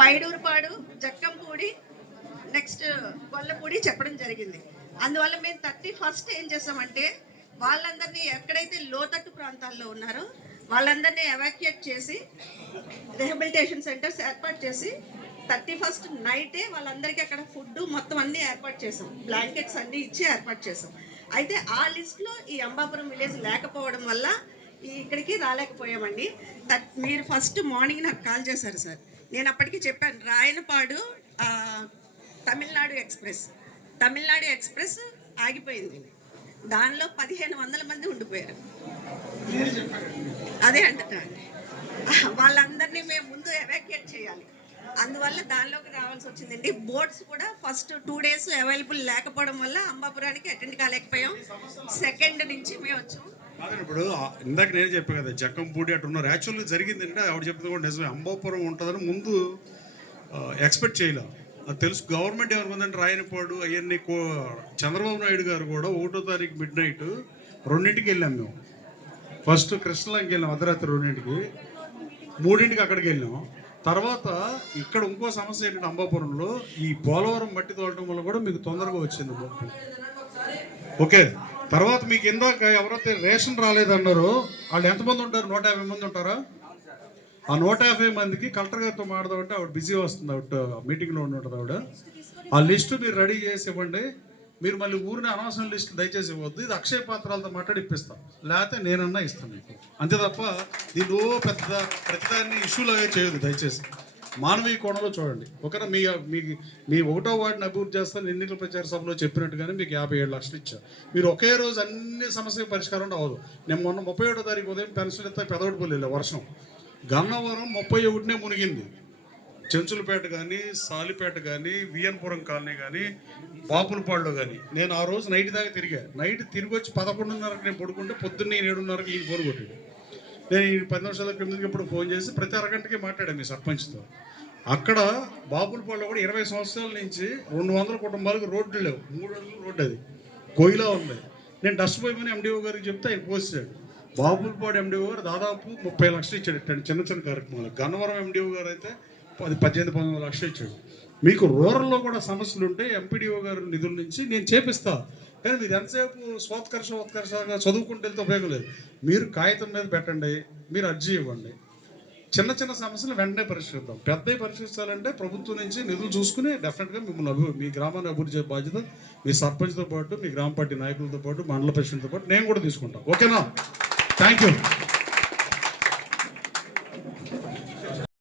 Paidurupadu, Jakkampudi, next Gollapudi చెప్పడం జరిగింది. అందువల్ల మేము 31st ఏం చేసామంటే వాళ్ళందరినీ ఎక్కడైతే లోతట్టు ప్రాంతాల్లో ఉన్నారో వాళ్ళందరినీ ఎవాక్యుయేట్ చేసి రిహబిలిటేషన్ సెంటర్స్ ఏర్పాటు చేసి 31st నైటే వాళ్ళందరికీ అక్కడ ఫుడ్ మొత్తం అన్నీ ఏర్పాటు చేసాం, బ్లాంకెట్స్ అన్నీ ఇచ్చి ఏర్పాటు చేసాం. అయితే ఆ లిస్ట్లో ఈ అంబాపురం విలేజ్ లేకపోవడం వల్ల ఇక్కడికి రాలేకపోయామండి. మీరు ఫస్ట్ మార్నింగ్ నాకు కాల్ చేశారు సార్, నేను అప్పటికి చెప్పాను రాయనపాడు తమిళనాడు ఎక్స్ప్రెస్ ఆగిపోయింది, దానిలో 1500 మంది ఉండిపోయారు. అదే అంటున్నాండి, వాళ్ళందరినీ మేము ముందు ఎవాక్యుయేట్ చేయాలి, అందువల్ల దానిలోకి రావాల్సి వచ్చిందండి. బోట్స్ కూడా ఫస్ట్ 2 days అవైలబుల్ లేకపోవడం వల్ల అంబాపురానికి అటెండ్ కాలేకపోయాం. 2nd నుంచి మేము వచ్చాం. ఇప్పుడు ఇందాక నేను చెప్పాను కదా జక్కంపూడి అటు ఉన్నారు. యాక్చువల్గా జరిగింది అంటే ఆవిడ చెప్పింది కూడా నిజమే, అంబాపురం ఉంటుందని ముందు ఎక్స్పెక్ట్ చేయలే. అది తెలుసు. గవర్నమెంట్ ఏమనుకుందంటే రాయనపాడు అవన్నీ చంద్రబాబు నాయుడు గారు కూడా 1వ తారీఖు midnight 2ంటికి వెళ్ళాం మేము. ఫస్ట్ కృష్ణలంకి వెళ్ళాం అర్ధరాత్రి 2ంటికి, 3ంటికి అక్కడికి వెళ్ళాం. తర్వాత ఇక్కడ ఇంకో సమస్య ఏంటంటే అంబాపురంలో ఈ పోలవరం మట్టి తోలటం వల్ల కూడా మీకు తొందరగా వచ్చింది ముప్పు. ఓకే, తర్వాత మీకు ఇందాక ఎవరైతే రేషన్ రాలేదన్నారో వాళ్ళు ఎంతమంది ఉంటారు? 150 మంది ఉంటారా? ఆ 150 మందికి కలెక్టర్ గారితో మాట్లాడదామంటే ఆవిడ బిజీ వస్తుంది, ఆవిడ మీటింగ్లో ఉంటుంది ఆవిడ. ఆ లిస్టు మీరు రెడీ చేసి ఇవ్వండి. మీరు మళ్ళీ ఊరిని అనవసరం లిస్టు దయచేసి ఇవ్వద్దు, ఇది అక్షయ పాత్రాలతో మాట్లాడి ఇప్పిస్తాం, లేకపోతే నేనన్నా ఇస్తాను మీకు, అంతే తప్ప దీనిలో పెద్ద ప్రతిదాన్ని ఇష్యూలాగా చేయదు. దయచేసి మానవీయ కోణంలో చూడండి. ఒకవేళ మీ 1వ వార్డుని అభివృద్ధి చేస్తాను ఎన్నికల ప్రచార సభలో చెప్పినట్టుగానే మీకు 57 లక్షలు ఇచ్చారు. మీరు ఒకే రోజు అన్ని సమస్యలకు పరిష్కారం అవ్వదు. నేను మొన్న 31వ తారీఖు ఉదయం పెన్షన్ ఇస్తా పెదవడిపల్లి వర్షం, గన్నవరం 31నే మునిగింది. చెంచులపేట కానీ, సాలిపేట కానీ, విఎన్పురం కాలనీ కానీ, బాపులపాడులో కానీ నేను ఆ రోజు నైట్ దాకా తిరిగా. నైట్ తిరిగి వచ్చి 11:30కి నేను పడుకుంటే పొద్దున్నే 7:30కి ఈ ఫోన్ కొట్టాడు. నేను 10 నిమిషాల క్రితం ఇప్పుడు ఫోన్ చేసి ప్రతి అరగంటకి మాట్లాడాను మీ సర్పంచ్తో. అక్కడ బాపులపాడులో కూడా 20 సంవత్సరాల నుంచి 200 కుటుంబాలకు రోడ్లు లేవు, 3 అడుగులు రోడ్డు, అది కొయ్యిలా ఉంది. నేను డస్ట్ పోయమని ఎండిఓ గారికి చెప్తే ఆయన పోసాడు. బాపులపాడు ఎండిఓ గారు దాదాపు 30 లక్షలు ఇచ్చాడు చిన్న కార్యక్రమాలు. గన్నవరం ఎండిఓ గారు అయితే 18-19 లక్షలు ఇచ్చాడు. మీకు రూరల్లో కూడా సమస్యలు ఉంటే ఎంపీడీఓ గారి నిధుల నుంచి నేను చేపిస్తా, కానీ మీరు ఎంతసేపు స్వోత్కర్షగా చదువుకుంటే వెళ్తే ఉపయోగం లేదు. మీరు కాగితం మీద పెట్టండి, మీరు అర్జీ ఇవ్వండి. చిన్న సమస్యలు వెంటనే పరిష్కరిద్దాం. పెద్దవి పరిష్కరించాలంటే ప్రభుత్వం నుంచి నిధులు చూసుకుని డెఫినెట్గా మిమ్మల్ని మీ గ్రామాన్ని అభివృద్ధి చేసే బాధ్యత మీ సర్పంచ్తో పాటు, మీ గ్రామ పార్టీ నాయకులతో పాటు, మండల ప్రెసిడెంట్తో పాటు నేను కూడా తీసుకుంటాను. ఓకేనా? Thank you.